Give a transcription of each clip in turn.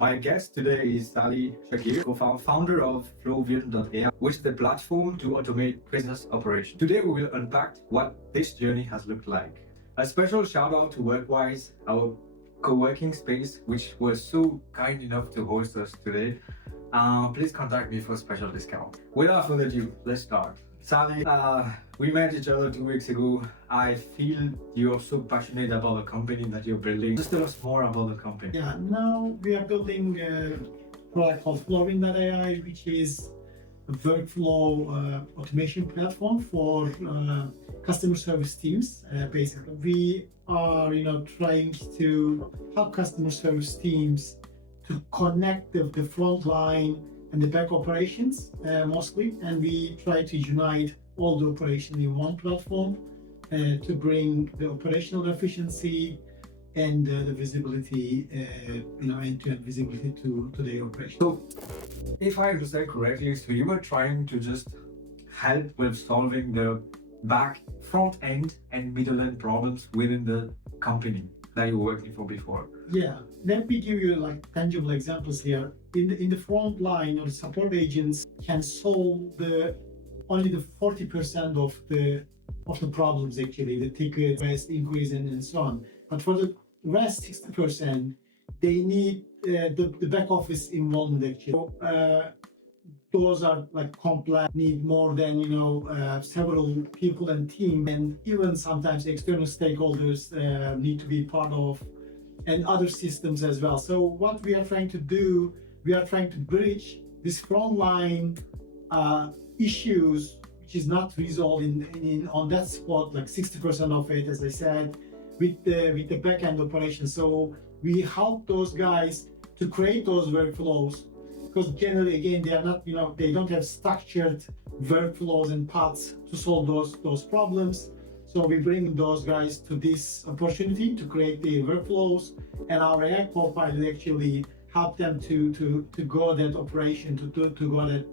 My guest today is Sally Shakir, co-founder of Flowian.AI, which is the platform to automate business operations. Today we will unpack what this journey has looked like. A special shout out to Workwise, our co-working space, which was so kind enough to host us today. Please contact me for a special discount. Without further ado, let's start. Sally, we met each other 2 weeks ago. I feel you're so passionate about the company that you're building. Just tell us more about the company. Yeah, now we are building a product called Flowian.AI, which is a workflow automation platform for customer service teams. Basically, we are trying to help customer service teams to connect the front line and the back operations mostly, and we try to unite all the operations in one platform to bring the operational efficiency and the visibility, end-to-end visibility to the operation. So, if I understand correctly, so you were trying to just help with solving the back, front end and middle end problems within the company that you were working for before. Yeah, let me give you tangible examples here. In the front line, the support agents can solve only the 40% of the problems, actually, the ticket request increase and so on. But for the rest 60%, they need the back office involvement, actually. So, those are complex, need more than several people and team, and even sometimes external stakeholders need to be part of, and other systems as well. So what we are trying to do, we are trying to bridge this frontline issues, which is not resolved on that spot, 60% of it, as I said, with the back-end operation. So we help those guys to create those workflows, because generally, again, they are not, they don't have structured workflows and paths to solve those problems. So we bring those guys to this opportunity to create the workflows, and our AI Copilot actually help them to go that operation, to go that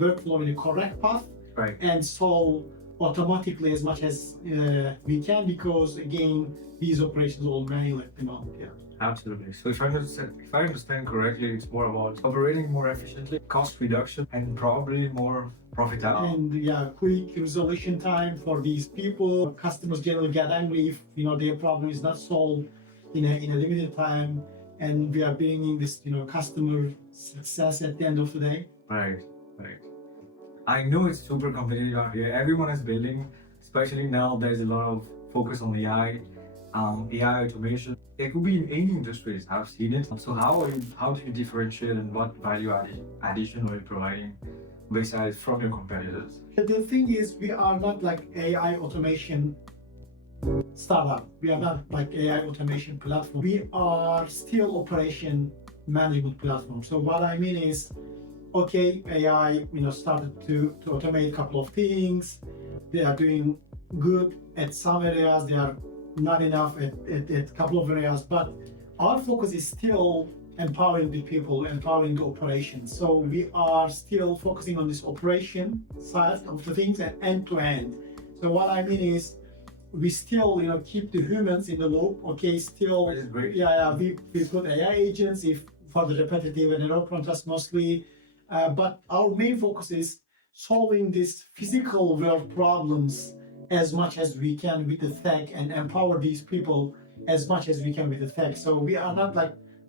workflow in the correct path, right, and solve automatically as much as we can, because again, these operations are all manual at the moment. Yeah. Absolutely. So if I understand correctly, it's more about operating more efficiently, cost reduction, and probably more profitable. And quick resolution time for these people. Customers generally get angry if their problem is not solved in a limited time, and we are bringing this customer success at the end of the day. Right. I know it's super competitive out here. Everyone is building, especially now. There's a lot of focus on AI. AI automation. It could be in any industries. I've seen it. So how do you differentiate, and what value addition are you providing besides from your competitors? The thing is, we are not like AI automation startup. We are not like AI automation platform. We are still operation management platform. So what I mean is, okay, AI started to automate a couple of things. They are doing good at some areas. They are not enough at a couple of areas, but our focus is still empowering the people, empowering the operations. So we are still focusing on this operation side of the things and end to end. So what I mean is, we still keep the humans in the loop. Okay, still, we put AI agents if for the repetitive and error prone mostly, but our main focus is solving these physical world problems as much as we can with the tech, and empower these people as much as we can with the tech. So we are not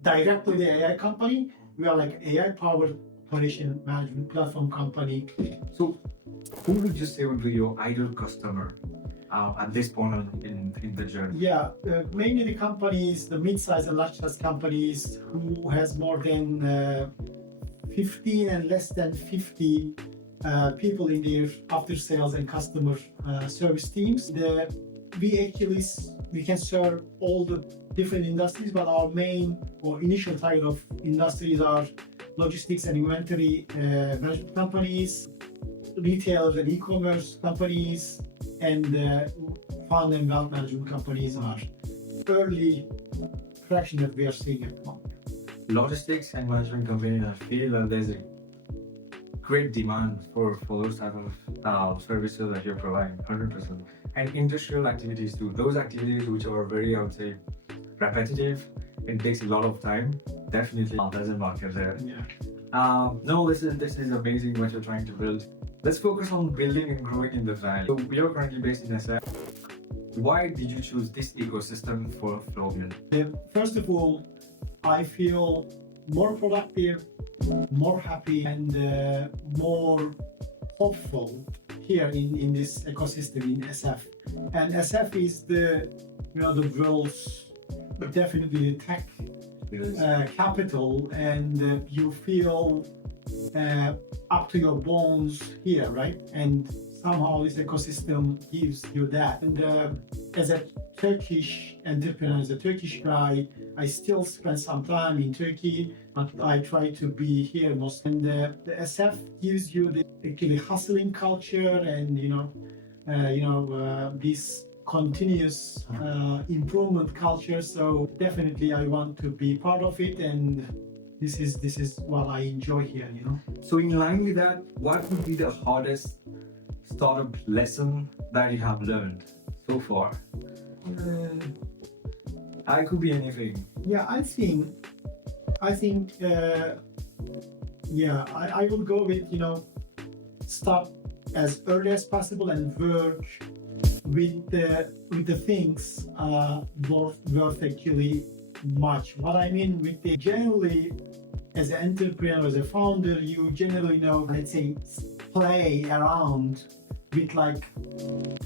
directly the AI company. We are AI powered operation management platform company. So who would you say would be your ideal customer at this point in the journey? Yeah, mainly the companies, the mid-size and large-size companies who has more than 15 and less than 50 people in their after sales and customer service teams. We can serve all the different industries, but our main or initial target of industries are logistics and inventory management companies, retailers and e-commerce companies, and fund and wealth management companies are early traction that we are seeing at the moment. Logistics and management companies, I feel that there's a great demand for those type of services that you're providing, 100%. And industrial activities too. Those activities which are very, I would say, repetitive, it takes a lot of time. definitely there's a market there. Yeah. No, this is amazing what you're trying to build. Let's focus on building and growing in the valley. So we are currently based in SF. Why did you choose this ecosystem for Flowian? First of all, I feel more productive, more happy, and more hopeful here in this ecosystem in SF. And SF is the the world's definitely the tech capital, and you feel up to your bones here, right? And somehow this ecosystem gives you that. And as a Turkish entrepreneur, as a Turkish guy, I still spend some time in Turkey, but I try to be here most. And the SF gives you the actually hustling culture, and this continuous improvement culture. So definitely, I want to be part of it, and this is what I enjoy here. So in line with that, what would be the hardest startup lesson that you have learned so far? I could be anything. Yeah, I think, I will go with, start as early as possible and work with the things worth actually much. What I mean with the generally, as an entrepreneur, as a founder, you generally let's say, play around with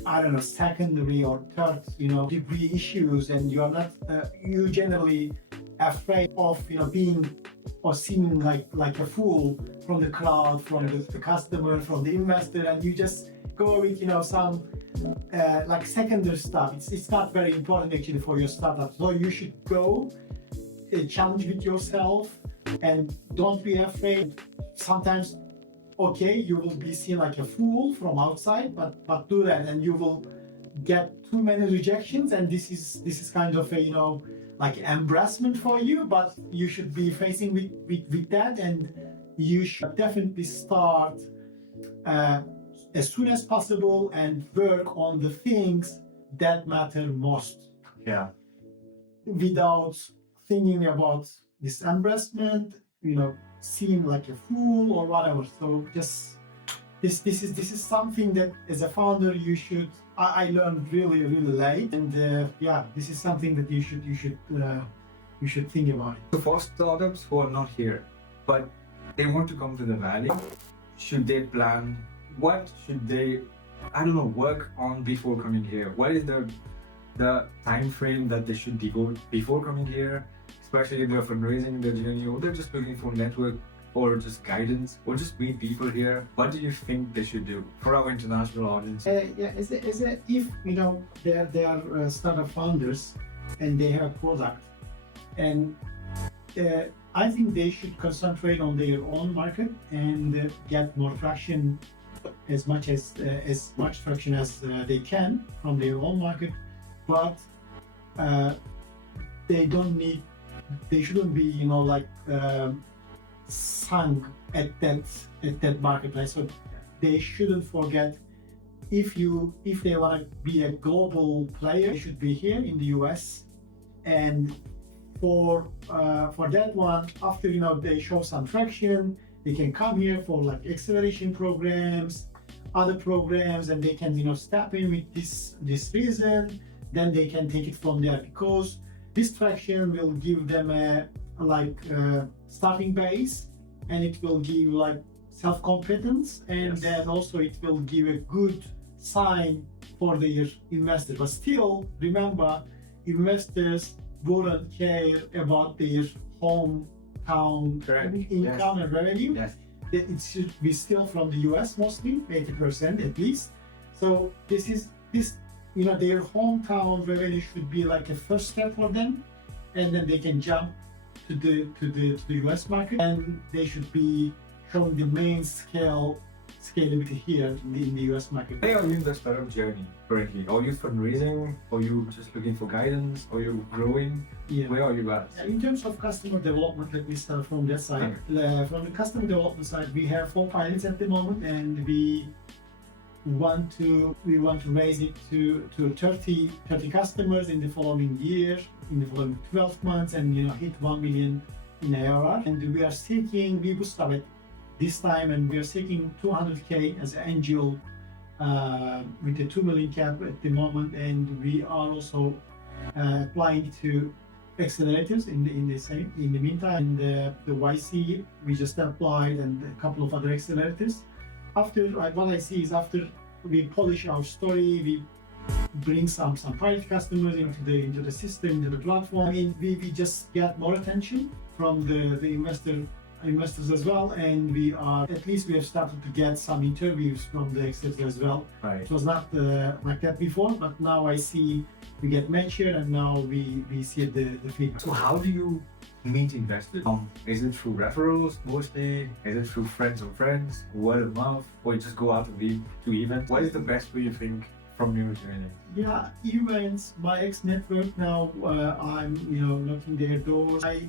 I don't know, secondary or third, degree issues, and you are not, you generally afraid of, being or seeming like a fool from the crowd, from the customer, from the investor, and you just go with, some secondary stuff. It's not very important actually for your startup. So you should go challenge with yourself and don't be afraid. Sometimes, okay, you will be seen like a fool from outside, but do that, and you will get too many rejections, and this is kind of a embarrassment for you, but you should be facing with that, and you should definitely start as soon as possible and work on the things that matter most. Yeah. Without thinking about this embarrassment, seem like a fool or whatever. So just this is something that as a founder you should. I learned really late, and this is something that you should think about it. So for startups who are not here, but they want to come to the valley, should they plan? What should they, work on before coming here? What is the time frame that they should devote before coming here? Especially if they're fundraising their journey, or they're just looking for network, or just guidance, or just meet people here. What do you think they should do for our international audience? If they are startup founders and they have a product, and I think they should concentrate on their own market and get more traction, as much traction as they can from their own market, but they shouldn't be sunk at that marketplace. So they shouldn't forget, if they want to be a global player, they should be here in the US, and for that one, after they show some traction, they can come here for acceleration programs, other programs, and they can step in with this reason. Then they can take it from there, because this traction will give them a starting base, and it will give self-confidence, and Yes. then also it will give a good sign for their investors. But still, remember, investors wouldn't care about their hometown Correct. income and revenue. Yes. It should be still from the US, mostly 80% at least. So their hometown revenue should be a first step for them, and then they can jump to the US market, and they should be showing the main scalability here in the US market. Where are you in the startup journey currently? Are you fundraising? Are you just looking for guidance? Are you growing? Yeah. Where are you at? In terms of customer development, let me start from that side. From the customer development side, we have 4 pilots at the moment, and we want to raise it to 30 customers in the following year, in the following 12 months, and hit $1 million in ARR, and we bootstrapped this time, and we are seeking 200K as an angel with a 2 million cap at the moment, and we are also applying to accelerators in the meantime. And the YC we just applied, and a couple of other accelerators. After what I see is after we polish our story, we bring some pilot customers into the system, into the platform. I mean, we just get more attention from the investors as well, and we have started to get some interviews from the exits as well. Right. It was not like that before, but now I see we get mature, and now we see the feedback. So how do you meet investors? Is it through referrals mostly? Is it through friends of friends, word of mouth, or you just go out to events? What is the best way you think from your journey? Yeah, events, my ex-network now, I'm knocking their doors. I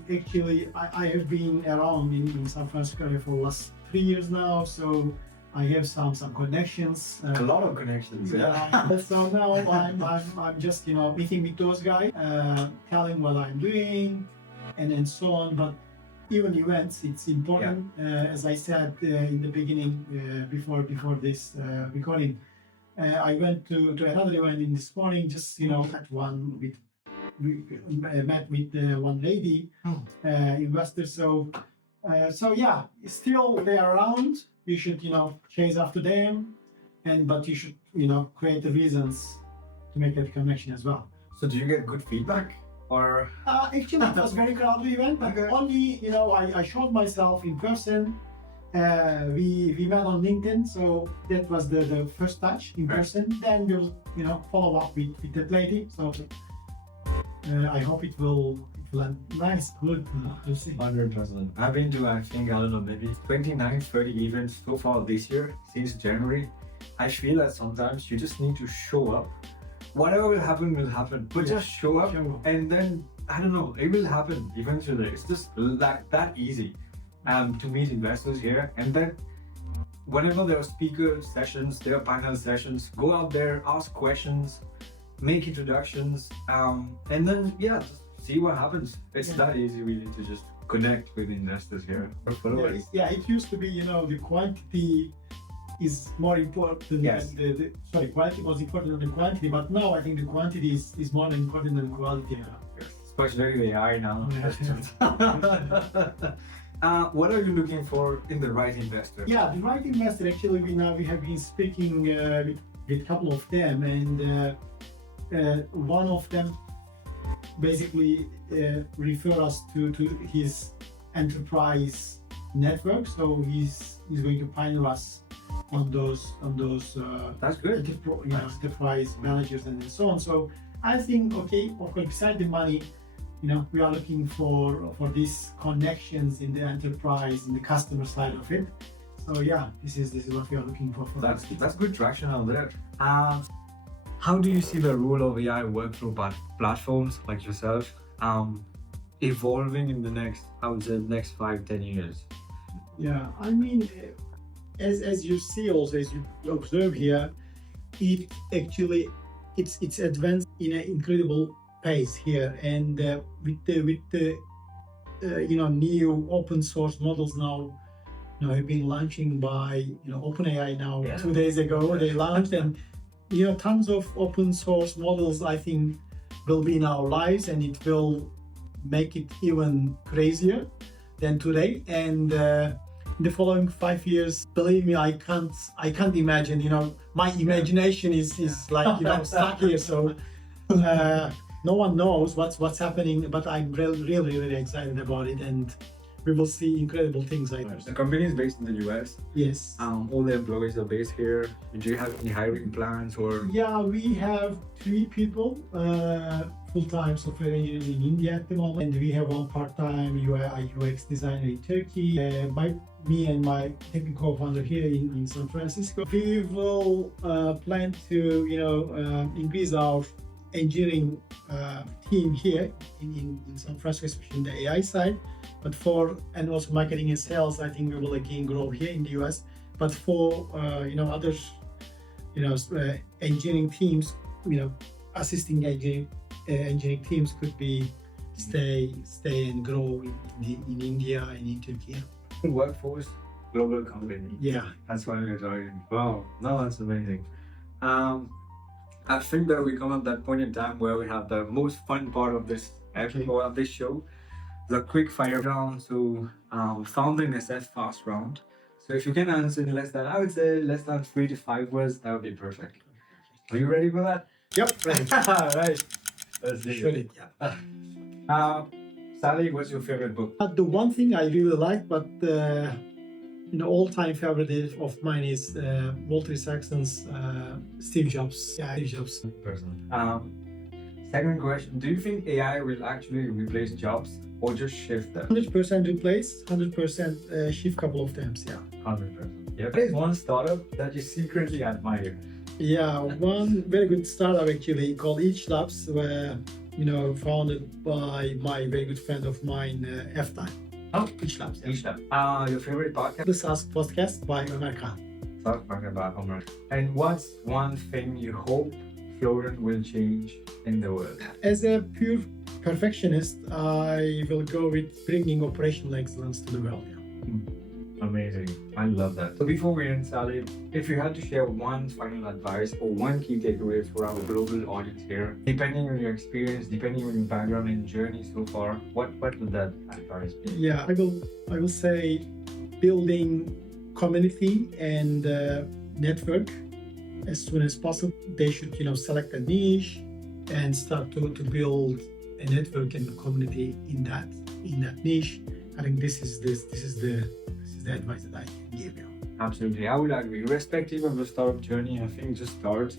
have been around in San Francisco for the last 3 years now, so I have some connections. A lot of connections. Yeah. So now I'm just meeting with those guys, telling what I'm doing, and so on. But even events, it's important. As I said in the beginning, before this recording. I went to another event in this morning, just met with one lady investor. So yeah, still they're around. You should chase after them, but you should create the reasons to make that connection as well. So do you get good feedback, or? Actually, it was a very crowded event, but only I showed myself in person. We met on LinkedIn, so that was the first touch in person. Then we'll follow up with that lady. So I hope it will end nice, good. We'll see. 100%. I've been to maybe 29, 30 events so far this year since January. I feel that sometimes you just need to show up. Whatever will happen. But just show up, and then I don't know, it will happen eventually. It's just like that easy. To meet investors here, and then whenever there are speaker sessions, there are panel sessions, go out there, ask questions, make introductions, and then just see what happens. It's that easy really to just connect with investors here. It used to be the quantity is more important. Yes. Quality was important than the quantity, but now I think the quantity is more important than quality. Especially with AI now. What are you looking for in the right investor? Yeah, the right investor, actually, we have been speaking with a couple of them, and one of them basically refer us to his enterprise network. So he's going to pioneer us on those That's good. enterprise managers and so on. So I think, okay, of course, beside the money, we are looking for these connections in the enterprise, in the customer side of it. So yeah, this is what we are looking for. That's good traction out there. How do you see the role of AI workflow platforms like yourself evolving in the next 5-10 years? Yeah, I mean, as you see also, as you observe here, it actually it's advanced in an incredible pace here, and with the new open source models now have been launching by OpenAI now. 2 days ago they launched, and tons of open source models I think will be in our lives, and it will make it even crazier than today. And in the following 5 years, believe me, I can't imagine. My imagination is like stuck here. So no one knows what's happening, but I'm really excited about it, and we will see incredible things like this. The company is based in the US. Yes. All the employees are based here. Do you have any hiring plans or? Yeah, we have 3 people, full-time software engineers in India at the moment, and we have one part-time UI UX designer in Turkey. Me and my technical founder here in San Francisco. We will plan to increase our engineering team here in San Francisco, especially in the AI side, and also marketing and sales. I think we will again grow here in the US. But for other engineering teams, assisting engineering teams could be stay and grow in India and in Turkey. Workforce, global company. Yeah. That's why we're joining. Wow, no, that's amazing. I think that we come at that point in time where we have the most fun part of this episode of this show, the quick fire round. So, founding SF fast round. So, if you can answer in less than, I would say less than 3 to 5 words, that would be perfect. Are you ready for that? Yep. Ready. All right. Let's do Sure. it. Yeah. Sally, what's your favorite book? The one thing I really like, but all-time favorite of mine is Walter Isaacson's Steve Jobs. Yeah, Steve Jobs. Person. Second question: do you think AI will actually replace jobs or just shift them? 100% replace, 100% shift couple of times. Yeah. 100%. Yeah. There is one startup that you secretly admire. Yeah, one very good startup actually called Each Labs, where founded by my very good friend of mine, F-Time. Oh, Each Labs. Yeah. Each time. Your favorite podcast? The SaaS podcast by Ömer Khan. Talk about Homer. And what's one thing you hope Flowian will change in the world? As a pure perfectionist, I will go with bringing operational excellence to the world. Yeah. Amazing. I love that. So before we end, Sally, if you had to share one final advice or one key takeaway for our global audience here, depending on your experience, depending on your background and journey so far, what would that advice be? Yeah, I will say building community and network as soon as possible. They should select a niche and start to build a network and community in that niche. I think this is the advice that I can give you. Absolutely, I would agree. Irrespective of the startup journey, I think just start.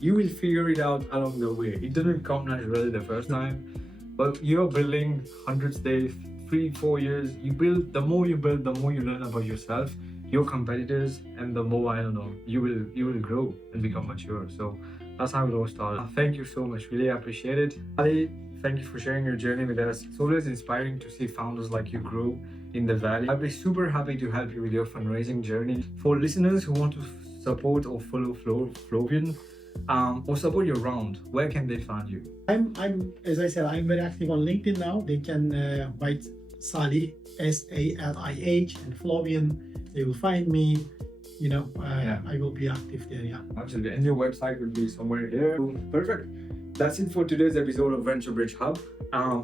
You will figure it out along the way. It doesn't come naturally the first time, but you're building hundreds days, 3-4 years. The more you build, the more you learn about yourself, your competitors, and the more you will grow and become mature. So that's how it all started. Thank you so much. Really appreciate it. Ali, thank you for sharing your journey with us. It's always inspiring to see founders like you grow in the valley. I'd be super happy to help you with your fundraising journey. For listeners who want to support or follow Flowian or support your round, where can they find you? I'm as I said, I'm very active on LinkedIn now. They can write Salih, SALIH, and Flowian. They will find me. I will be active there. Yeah. Absolutely. And your website will be somewhere here. Perfect. That's it for today's episode of Venture Bridge Hub.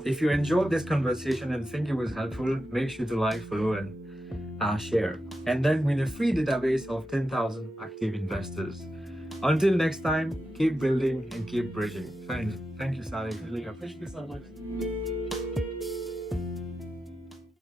If you enjoyed this conversation and think it was helpful, make sure to like, follow, and share. And then win a free database of 10,000 active investors. Until next time, keep building and keep bridging. Thank you, Salih. Really appreciate it so much.